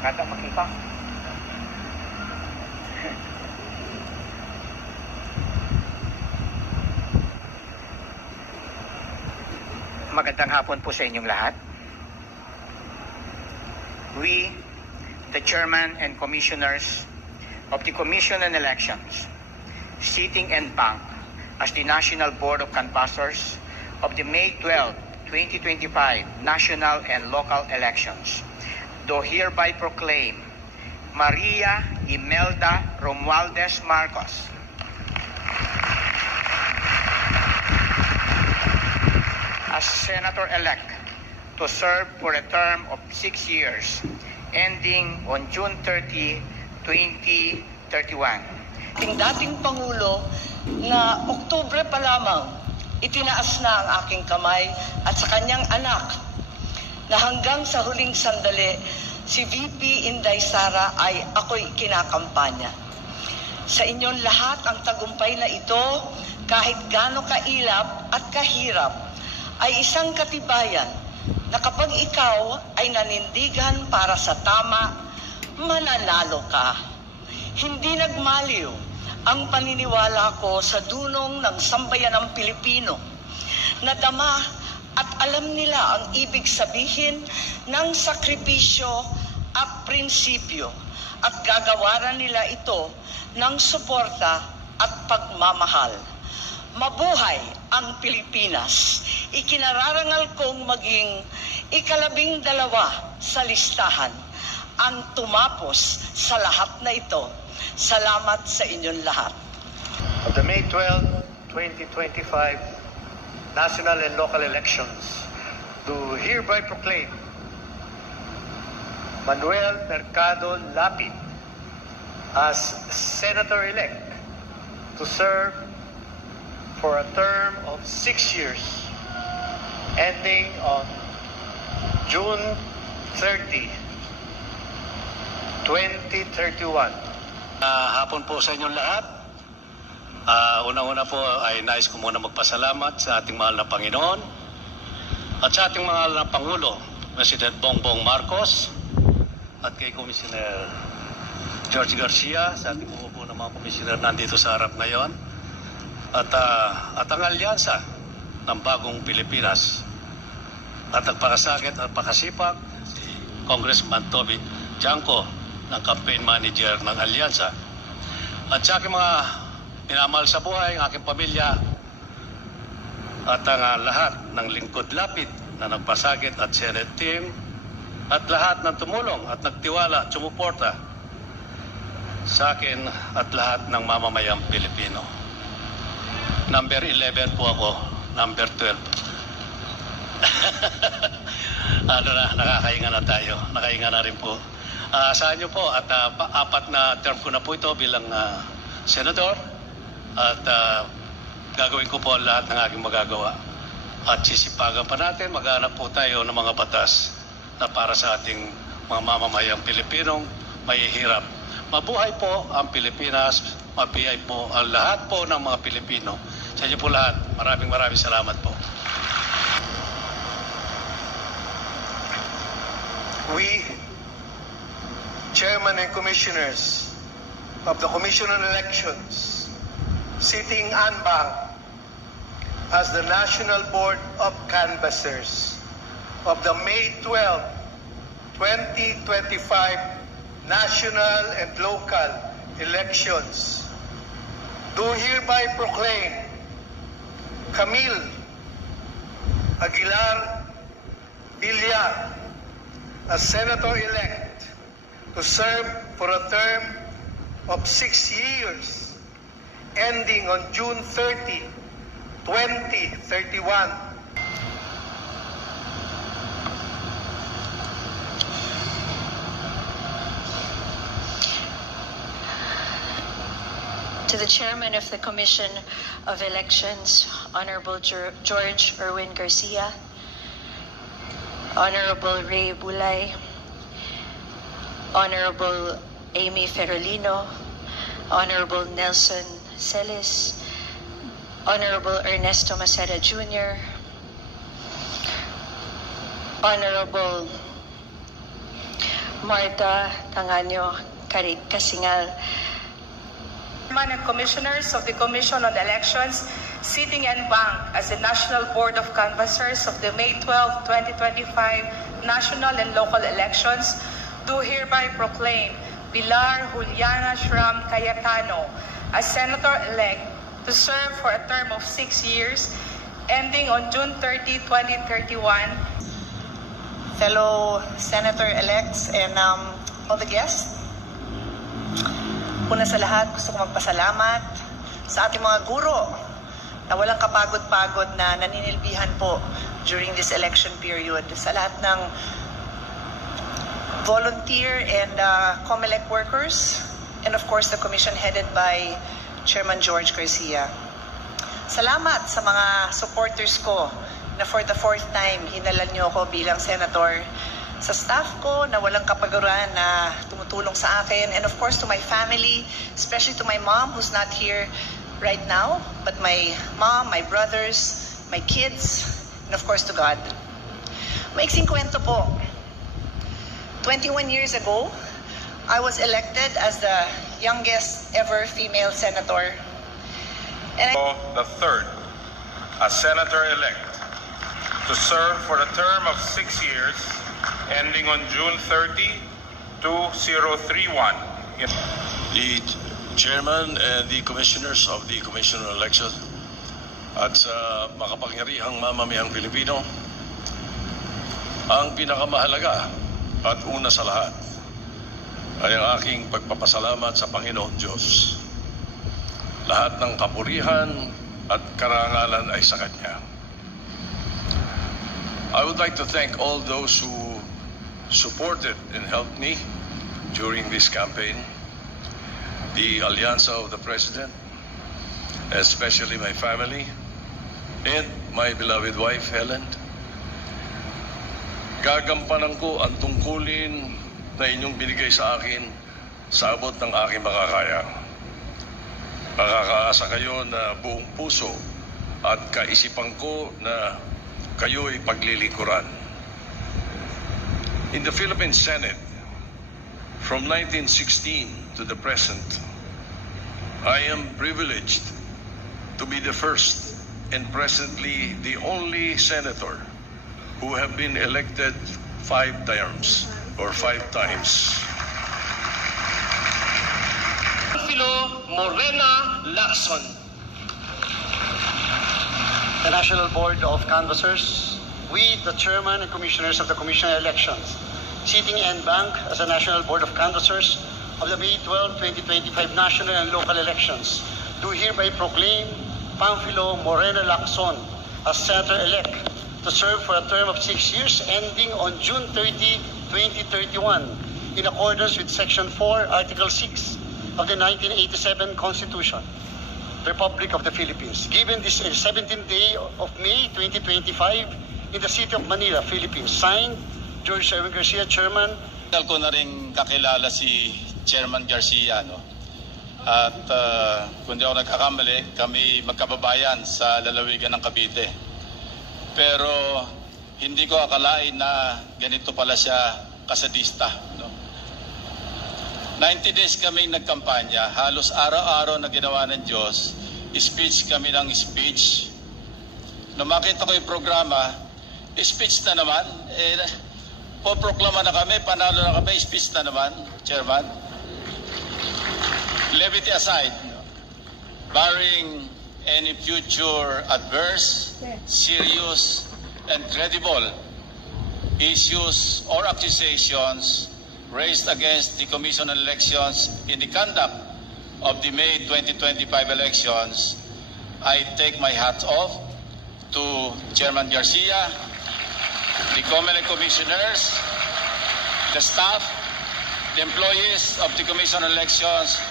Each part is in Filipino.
Maganda makita. Magandang hapon po sa inyong lahat. We, the Chairman and Commissioners of the Commission on Elections, sitting en banc as the National Board of Canvassers of the May 12, 2025 national and local elections, do hereby proclaim Maria Imelda Romualdez Marcos as Senator-elect to serve for a term of 6 years, ending on June 30, 2031. Dating Pangulo na Oktubre pa lamang, itinaas na ang aking kamay at sa kanyang anak na hanggang sa huling sandali, si VP Inday Sara ay ako'y kinakampanya. Sa inyong lahat ang tagumpay na ito, kahit gaano kailap at kahirap, ay isang katibayan na kapag ikaw ay nanindigan para sa tama, mananalo ka. Hindi nagmaliw ang paniniwala ko sa dunong ng sambayanang Pilipino. Nadama at alam nila ang ibig sabihin ng sakripisyo at prinsipyo at gagawaran nila ito ng suporta at pagmamahal. Mabuhay ang Pilipinas. Ikinararangal kong maging ika-12 sa listahan ang tumapos sa lahat na ito. Salamat sa inyong lahat. Of the May 12, 2025 national and local elections, do hereby proclaim Manuel Mercado Lapid as Senator-elect to serve for a term of 6 years, ending on June 30, 2031. Hapon po sa inyong lahat. Unang-una po ay nais ko muna magpasalamat sa ating mahal na Panginoon at sa ating mahal na Pangulo, President Bongbong Marcos, at kay Commissioner George Garcia, sa ating umupo ng mga komisyoner nandito sa harap ngayon, at ang alyansa ng bagong Pilipinas at nagpakasakit at pakasipag si Congressman Toby Janko ng campaign manager ng alyansa, at sa aking mga minamahal sa buhay, ang aking pamilya at ang lahat ng lingkod lapid na nagpasakit at Senate team at lahat ng tumulong at nagtiwala at sumuporta sa akin at lahat ng mamamayang Pilipino. Number 11 po ako, number 12. Nakakahinga na tayo. Nakahinga na rin po. Saan nyo po, at 4 na term ko na po ito bilang senador, at gagawin ko po lahat ng aking magagawa. At sisipagan pa natin, maghanap po tayo ng mga batas na para sa ating mga mamamayang Pilipinong mahihirap. Mabuhay po ang Pilipinas, mabuhay po ang lahat po ng mga Pilipino. Sa inyo po lahat, maraming salamat po. We, Chairman and Commissioners of the Commission on Elections, sitting en banc as the National Board of Canvassers of the May 12, 2025 national and local elections, do hereby proclaim Camille Aguilar Villar as Senator-elect to serve for a term of 6 years, ending on June 30, 2031. To the Chairman of the Commission of Elections, Honorable George Erwin Garcia, Honorable Ray Bulay, Honorable Amy Ferolino, Honorable Nelson Celis, Honorable Ernesto Maceda Jr., Honorable Marta Tanganyo Kasingal. Chairman and Commissioners of the Commission on Elections, sitting en banc as the National Board of Canvassers of the May 12, 2025 national and local elections, do hereby proclaim Pilar Juliana Shram Cayetano as Senator-elect to serve for a term of 6 years, ending on June 30, 2031. Fellow Senator-elects and all the guests, una sa lahat, gusto ko magpasalamat sa ating mga guro na walang kapagod-pagod na naninilbihan po during this election period. Sa lahat ng volunteer and COMELEC workers, and of course the commission headed by Chairman George Garcia. Salamat sa mga supporters ko na for the 4th time hinalan niyo ako bilang senator, sa staff ko na walang kapaguran na tumutulong sa akin, and of course to my family, especially to my mom who's not here right now, but my mom, my brothers, my kids, and of course to God. Maiksing kwento po. 21 years ago, I was elected as the youngest ever female senator. And the third, a senator-elect, to serve for a term of 6 years, ending on June 30, 2031. The Chairman and the Commissioners of the Commission on Elections at sa makapangyarihang mamamayang Pilipino, ang pinakamahalaga at una sa lahat ay ang aking pagpapasalamat sa Panginoon Diyos. Lahat ng kapurihan at karangalan ay sa Kanya. I would like to thank all those who supported and helped me during this campaign, the Allianza of the President, especially my family, and my beloved wife, Helen. Gagampanan ko ang tungkulin na inyong binigay sa akin sa abot ng aking makakaya. Makakaasa kayo na buong puso at kaisipan ko na kayo'y paglilingkuran. In the Philippine Senate, from 1916 to the present, I am privileged to be the first and presently the only senator who have been elected 5 terms or 5 times. Morena Lacson. The National Board of Canvassers, we, the Chairman and Commissioners of the Commission on Elections, sitting en banc as the National Board of Canvassers of the May 12, 2025 national and local elections, do hereby proclaim Pamphilo Morena Lacson as Senator-elect to serve for a term of 6 years ending on June 30, 2031, in accordance with Section 4, Article 6 of the 1987 Constitution, Republic of the Philippines. Given this 17th day of May 2025 in the city of Manila, Philippines. Signed, George Erwin Garcia, Chairman. Ko na rin kakilala si Chairman Garcia, no? At kung di ako nagkakamali, kami magkababayan sa lalawigan ng Cavite. Pero hindi ko akalain na ganito pala siya kasadista, no? 90 days kami nagkampanya, halos araw-araw na ginawa ng Diyos, speech kami ng speech. Nung makita ko yung programa, speech na naman, poproklama na kami, panalo na kami, speech na naman, Chairman. Levity aside, barring any future adverse, serious, and credible issues or accusations raised against the Commission on Elections in the conduct of the May 2025 elections, I take my hat off to Chairman Garcia, the COMELEC commissioners, the staff, the employees of the Commission on Elections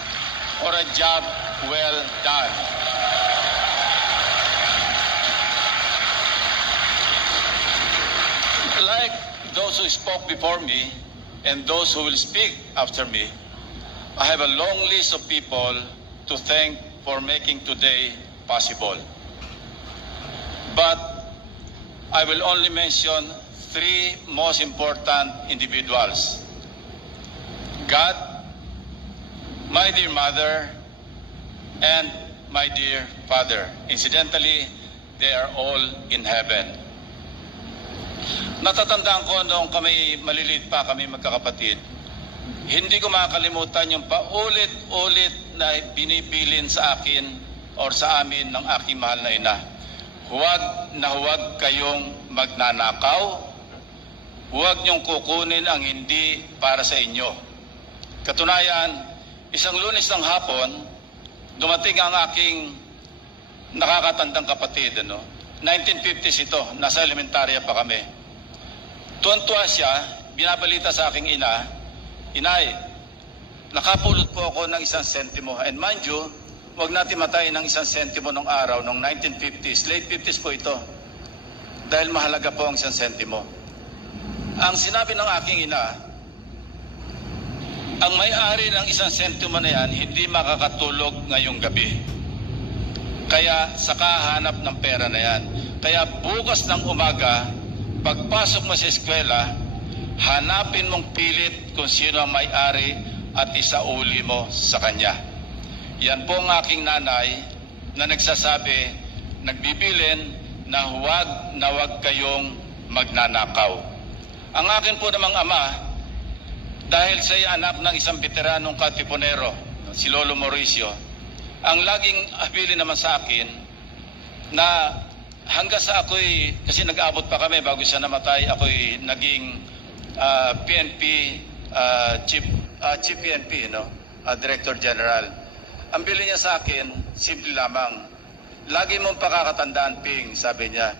for a job well done. Like those who spoke before me, and those who will speak after me, I have a long list of people to thank for making today possible. But I will only mention 3 most important individuals. God, my dear mother, and my dear father. Incidentally, they are all in heaven. Natatandaan ko noong kami maliliit pa, kami magkakapatid, hindi ko makakalimutan yung paulit-ulit na binibilin sa akin or sa amin ng aking mahal na ina. Huwag kayong magnanakaw, huwag niyong kukunin ang hindi para sa inyo. Katunayan, isang Lunes ng hapon, dumating ang aking nakakatandang kapatid. 1950s ito, nasa elementarya pa kami. Tuwan-tuwa siya, binabalita sa aking ina, Inay, nakapulot po ako ng 1 sentimo. And mind you, huwag natin matayin ng 1 sentimo nung araw, nung 1950s, late 50s po ito. Dahil mahalaga po ang 1 sentimo. Ang sinabi ng aking ina, ang may-ari ng 1 sentimo na yan, hindi makakatulog ngayong gabi. Kaya saka hanap ng pera na yan. Kaya bukas ng umaga, pagpasok mo sa eskwela, hanapin mong pilit kung sino ang may-ari at isauli mo sa kanya. Yan po ang aking nanay na nagsasabi, nagbibilin na huwag kayong magnanakaw. Ang akin po namang ama, dahil siya'y anak ng isang veteranong katipunero, si Lolo Mauricio, ang laging habilin naman sa akin na hanggang sa ako'y, kasi nag-abot pa kami bago siya namatay, ako'y naging PNP, Chief PNP, Director General. Ang bilin niya sa akin, simple lamang, lagi mong pakakatandaan, Ping, sabi niya,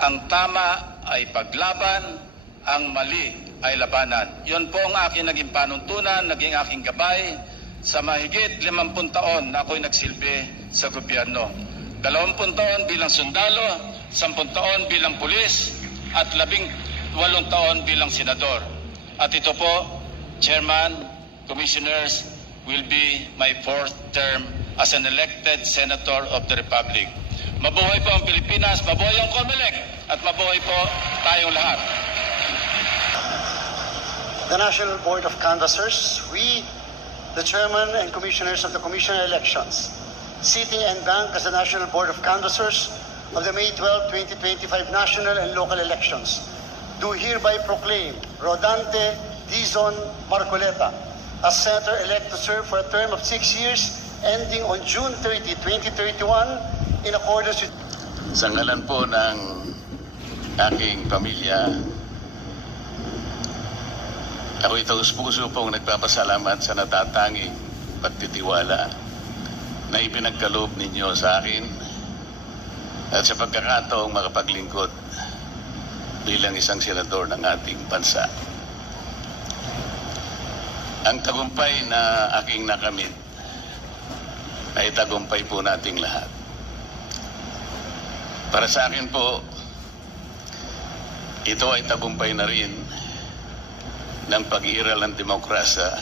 ang tama ay paglaban, ang mali ay labanan. Yun po ang aking naging panuntunan, naging aking gabay sa mahigit 50 taon na ako'y nagsilbi sa gobyerno. 20 taon bilang sundalo, 10 taon bilang pulis, at 18 taon bilang senador. At ito po, Chairman, Commissioners, will be my 4th term as an elected Senator of the Republic. Mabuhay po ang Pilipinas, mabuhay ang COMELEC, at mabuhay po tayong lahat. The National Board of Canvassers, we, the Chairman and Commissioners of the Commission on Elections, sitting en banc as the National Board of Canvassers of the May 12, 2025 national and local elections, do hereby proclaim Rodante Dizon Marcoleta as Senator-elect to serve for a term of 6 years ending on June 30, 2031 in accordance with... Sa ngalan po ng aking pamilya, ako'y taus-puso pong nagpapasalamat sa natatanging pagtitiwala na ipinagkaloob ninyo sa akin at sa pagkakataong makapaglingkod bilang isang senador ng ating bansa. Ang tagumpay na aking nakamit ay tagumpay po nating lahat. Para sa akin po, ito ay tagumpay na rin ng pag-iiral ng demokrasya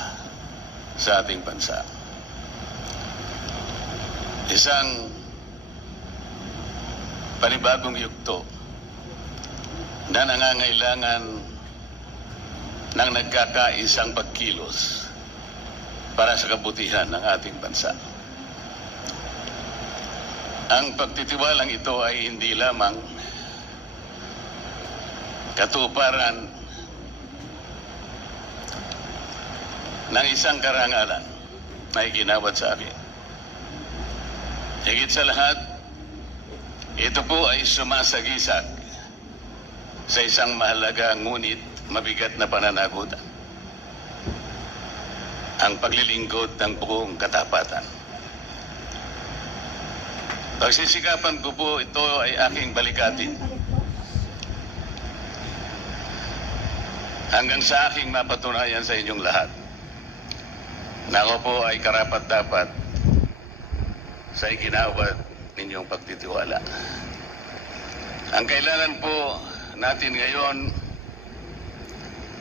sa ating bansa. Isang panibagong yugto na nangangailangan ng nagkakaisang pagkilos para sa kabutihan ng ating bansa. Ang pagtitiwalang ito ay hindi lamang katuparan ng isang karangalan na iginawad sa akin. Higit sa lahat, ito po ay sumasagisag sa isang mahalaga ngunit mabigat na pananagutan. Ang paglilingkod ng buong katapatan. Pagsisikapan ko po ito ay aking balikatin hanggang sa aking mapatunayan sa inyong lahat na ako po ay karapat-dapat sa iginawad ninyong pagtitiwala. Ang kailangan po natin ngayon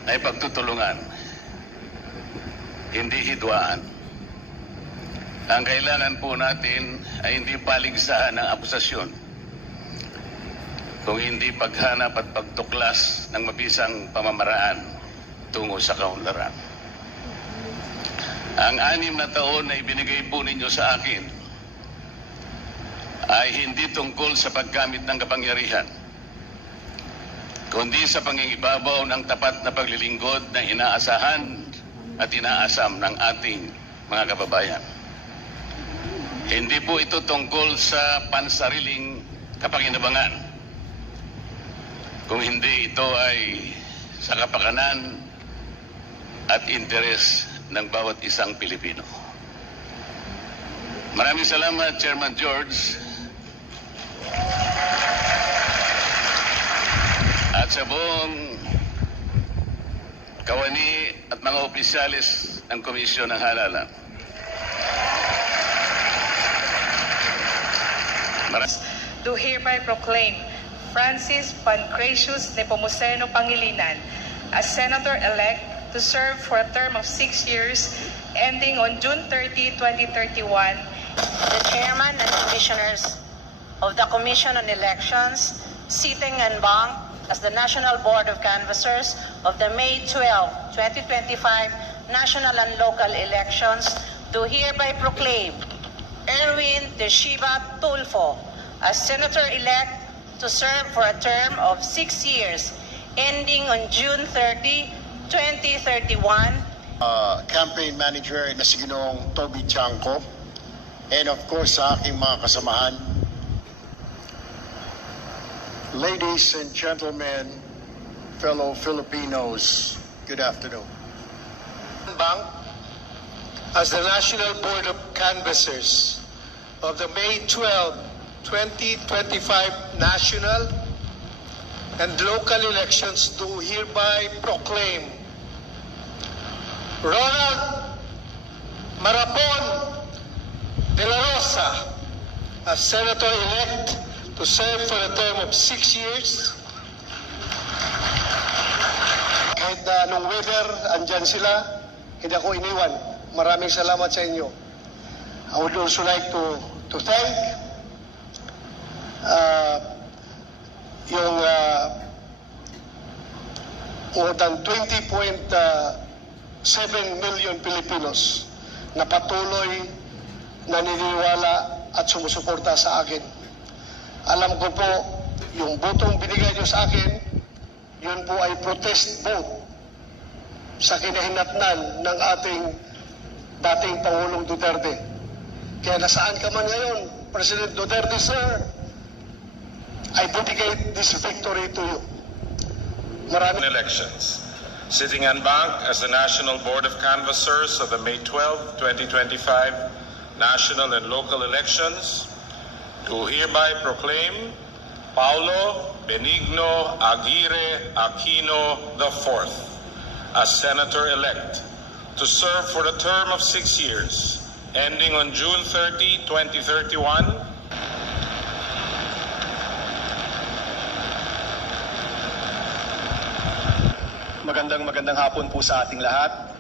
ay pagtutulungan, hindi hidwaan. Ang kailangan po natin ay hindi paligsahan ng akusasyon, kung hindi paghanap at pagtuklas ng mabisang pamamaraan tungo sa kaunlaran. Ang 6 na taon na ibinigay po ninyo sa akin ay hindi tungkol sa paggamit ng kapangyarihan, kundi sa pangingibabaw ng tapat na paglilingkod na inaasahan at inaasam ng ating mga kababayan. Hindi po ito tungkol sa pansariling kapakinabangan, kung hindi ito ay sa kapakanan at interes ng bawat isang Pilipino. Maraming salamat, Chairman George, at sa buong kawani at mga opisyalis ng Komisyon ng Halalan. Do hereby proclaim Francis Pancratius Nepomuceno Pangilinan as Senator-elect to serve for a term of 6 years ending on June 30, 2031. The Chairman and Commissioners of the Commission on Elections, sitting en banc as the National Board of Canvassers of the May 12, 2025 national and local elections, do hereby proclaim Erwin De Shiva Tulfo as Senator-elect to serve for a term of 6 years ending on June 30, 2031. Campaign Manager na si Ginoong Toby Chanco, and of course sa aking mga kasamahan. Ladies and gentlemen, fellow Filipinos, good afternoon. Bank, as the National Board of Canvassers of the May 12, 2025 national and local elections, do hereby proclaim Ronald Marapon de la Rosa as Senator-elect to serve for a term of 6 years. Kahit nung weather, andyan sila, hindi ako iniwan. Maraming salamat sa inyo. I would also like to thank yung more than 20.7 million Filipinos na patuloy naniniwala at sumusuporta sa akin. Alam ko po, yung botong binigay nyo sa akin, yun po ay protest vote sa kinahinatnan ng ating dating Pangulong Duterte. Kaya nasaan ka man ngayon, President Duterte, sir, I dedicate this victory to you. Maraming elections. Sitting en banc as the National Board of Canvassers of the May 12, 2025 national and local elections, do hereby proclaim Paulo Benigno Aguirre Aquino IV as Senator-elect to serve for a term of 6 years, ending on June 30, 2031. Magandang hapon po sa ating lahat.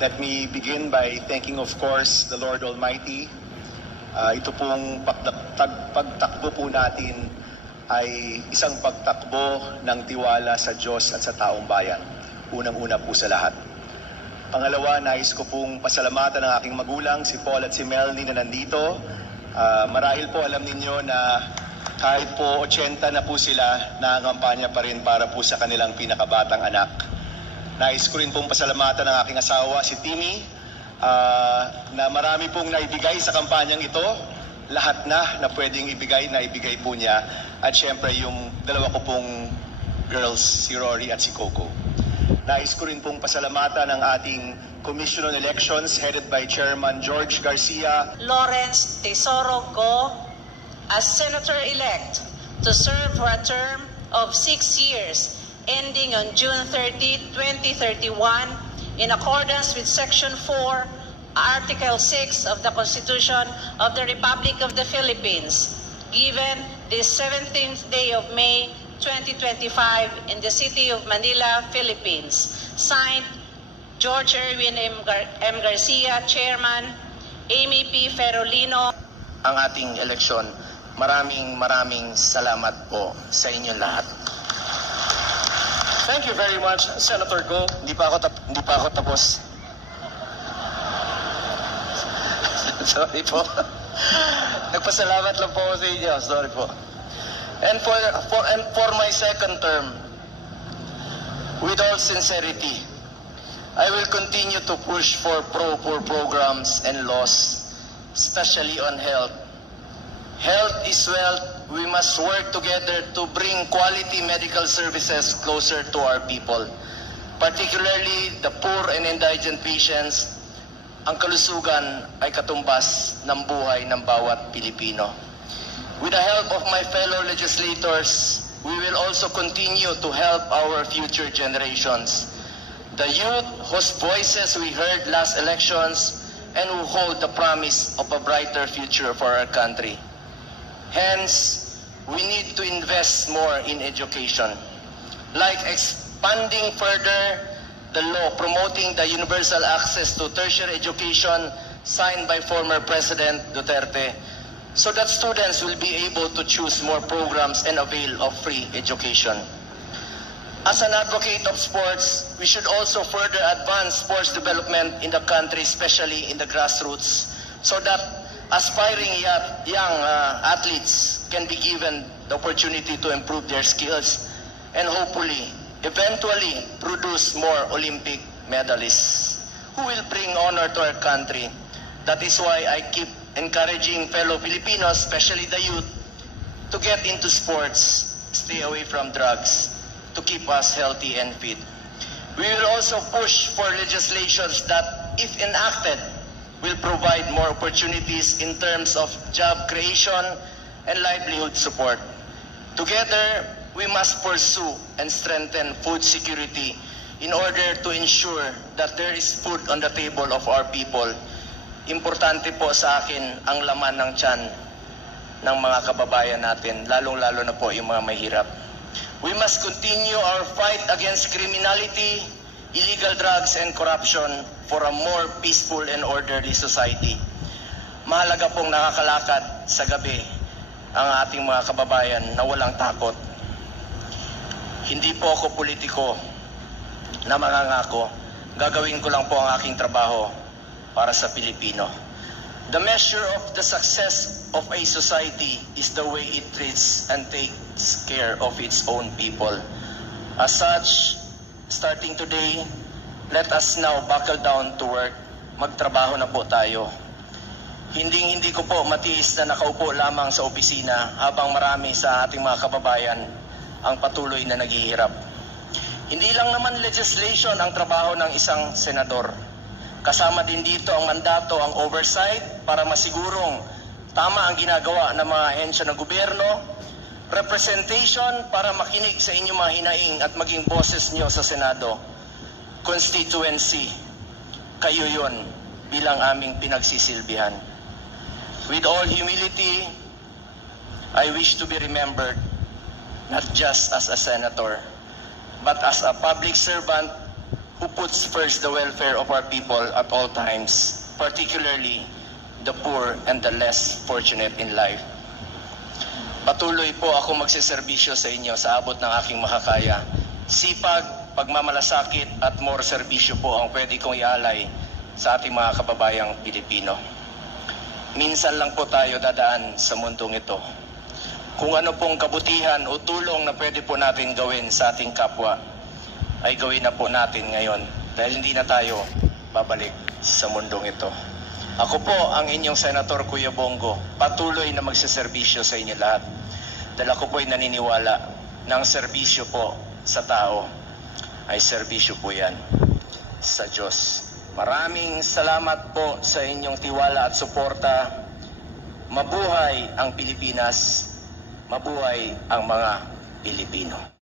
Let me begin by thanking, of course, the Lord Almighty. Ito pong pagtakbo po natin ay isang pagtakbo ng tiwala sa Diyos at sa taong bayan. Unang-una po sa lahat. Pangalawa, nais ko pong pasalamatan ng aking magulang, si Paul at si Melanie na nandito. Marahil po alam ninyo na kahit po 80 na po sila, nangangampanya pa rin para po sa kanilang pinakabatang anak. Nais ko rin pong pasalamatan ng aking asawa, si Timmy, na marami pong naibigay sa kampanyang ito. Lahat na pwedeng ibigay, naibigay po niya. At syempre yung dalawa ko pong girls, si Rory at si Coco. Nais ko rin pong pasalamatan ng ating Commission on Elections headed by Chairman George Garcia. Lawrence Tesoro Go as Senator-elect to serve for a term of 6 years ending on June 30, 2031 in accordance with Section 4, Article 6 of the Constitution of the Republic of the Philippines, given the 17th day of May 2025 in the city of Manila, Philippines. Signed, George Erwin M. Garcia, Chairman, Amy P. Ferolino. Ang ating eleksyon, maraming salamat po sa inyong lahat. Thank you very much, Senator Go. Hindi pa ako tapos. Sorry po. Nagpasalamat lang po ako sa inyo. Sorry po. And for my second term, with all sincerity, I will continue to push for pro-poor programs and laws, especially on health. Health is wealth. We must work together to bring quality medical services closer to our people, particularly the poor and indigent patients. Ang kalusugan ay katumbas ng buhay ng bawat Pilipino. With the help of my fellow legislators, we will also continue to help our future generations. The youth whose voices we heard last elections and who hold the promise of a brighter future for our country. Hence, we need to invest more in education, like expanding further the law promoting the universal access to tertiary education signed by former President Duterte, so that students will be able to choose more programs and avail of free education. As an advocate of sports, we should also further advance sports development in the country, especially in the grassroots, so that aspiring young athletes can be given the opportunity to improve their skills and hopefully, eventually, produce more Olympic medalists who will bring honor to our country. That is why I keep encouraging fellow Filipinos, especially the youth, to get into sports, stay away from drugs, to keep us healthy and fit. We will also push for legislations that, if enacted, will provide more opportunities in terms of job creation and livelihood support. Together, we must pursue and strengthen food security in order to ensure that there is food on the table of our people. Importante po sa akin ang laman ng tiyan ng mga kababayan natin, lalong-lalo na po yung mga mahirap. We must continue our fight against criminality, illegal drugs, and corruption for a more peaceful and orderly society. Mahalaga pong nakakalakad sa gabi ang ating mga kababayan na walang takot. Hindi po ako politiko na mangangako. Gagawin ko lang po ang aking trabaho para sa Pilipino. The measure of the success of a society is the way it treats and takes care of its own people. As such, starting today, let us now buckle down to work. Magtrabaho na po tayo. Hindi ko po matiis na nakaupo lamang sa opisina habang marami sa ating mga kababayan ang patuloy na naghihirap. Hindi lang naman legislation ang trabaho ng isang senador. Kasama din dito ang mandato, ang oversight para masigurong tama ang ginagawa ng mga ahensya ng gobyerno, representation para makinig sa inyong mga hinaing at maging boses nyo sa Senado, constituency, kayo yon bilang aming pinagsisilbihan. With all humility, I wish to be remembered not just as a senator, but as a public servant who puts first the welfare of our people at all times, particularly the poor and the less fortunate in life. Patuloy po ako magsiservisyo sa inyo sa abot ng aking makakaya. Sipag, pagmamalasakit at more serbisyo po ang pwede kong ialay sa ating mga kababayang Pilipino. Minsan lang po tayo dadaan sa mundong ito. Kung ano pong kabutihan o tulong na pwede po natin gawin sa ating kapwa, ay gawin na po natin ngayon dahil hindi na tayo babalik sa mundong ito. Ako po ang inyong Senator Kuya Bongo, patuloy na magsiservisyo sa inyo lahat. Dahil ako po ay naniniwala na ang serbisyo po sa tao ay serbisyo po yan sa Diyos. Maraming salamat po sa inyong tiwala at suporta. Mabuhay ang Pilipinas, mabuhay ang mga Pilipino.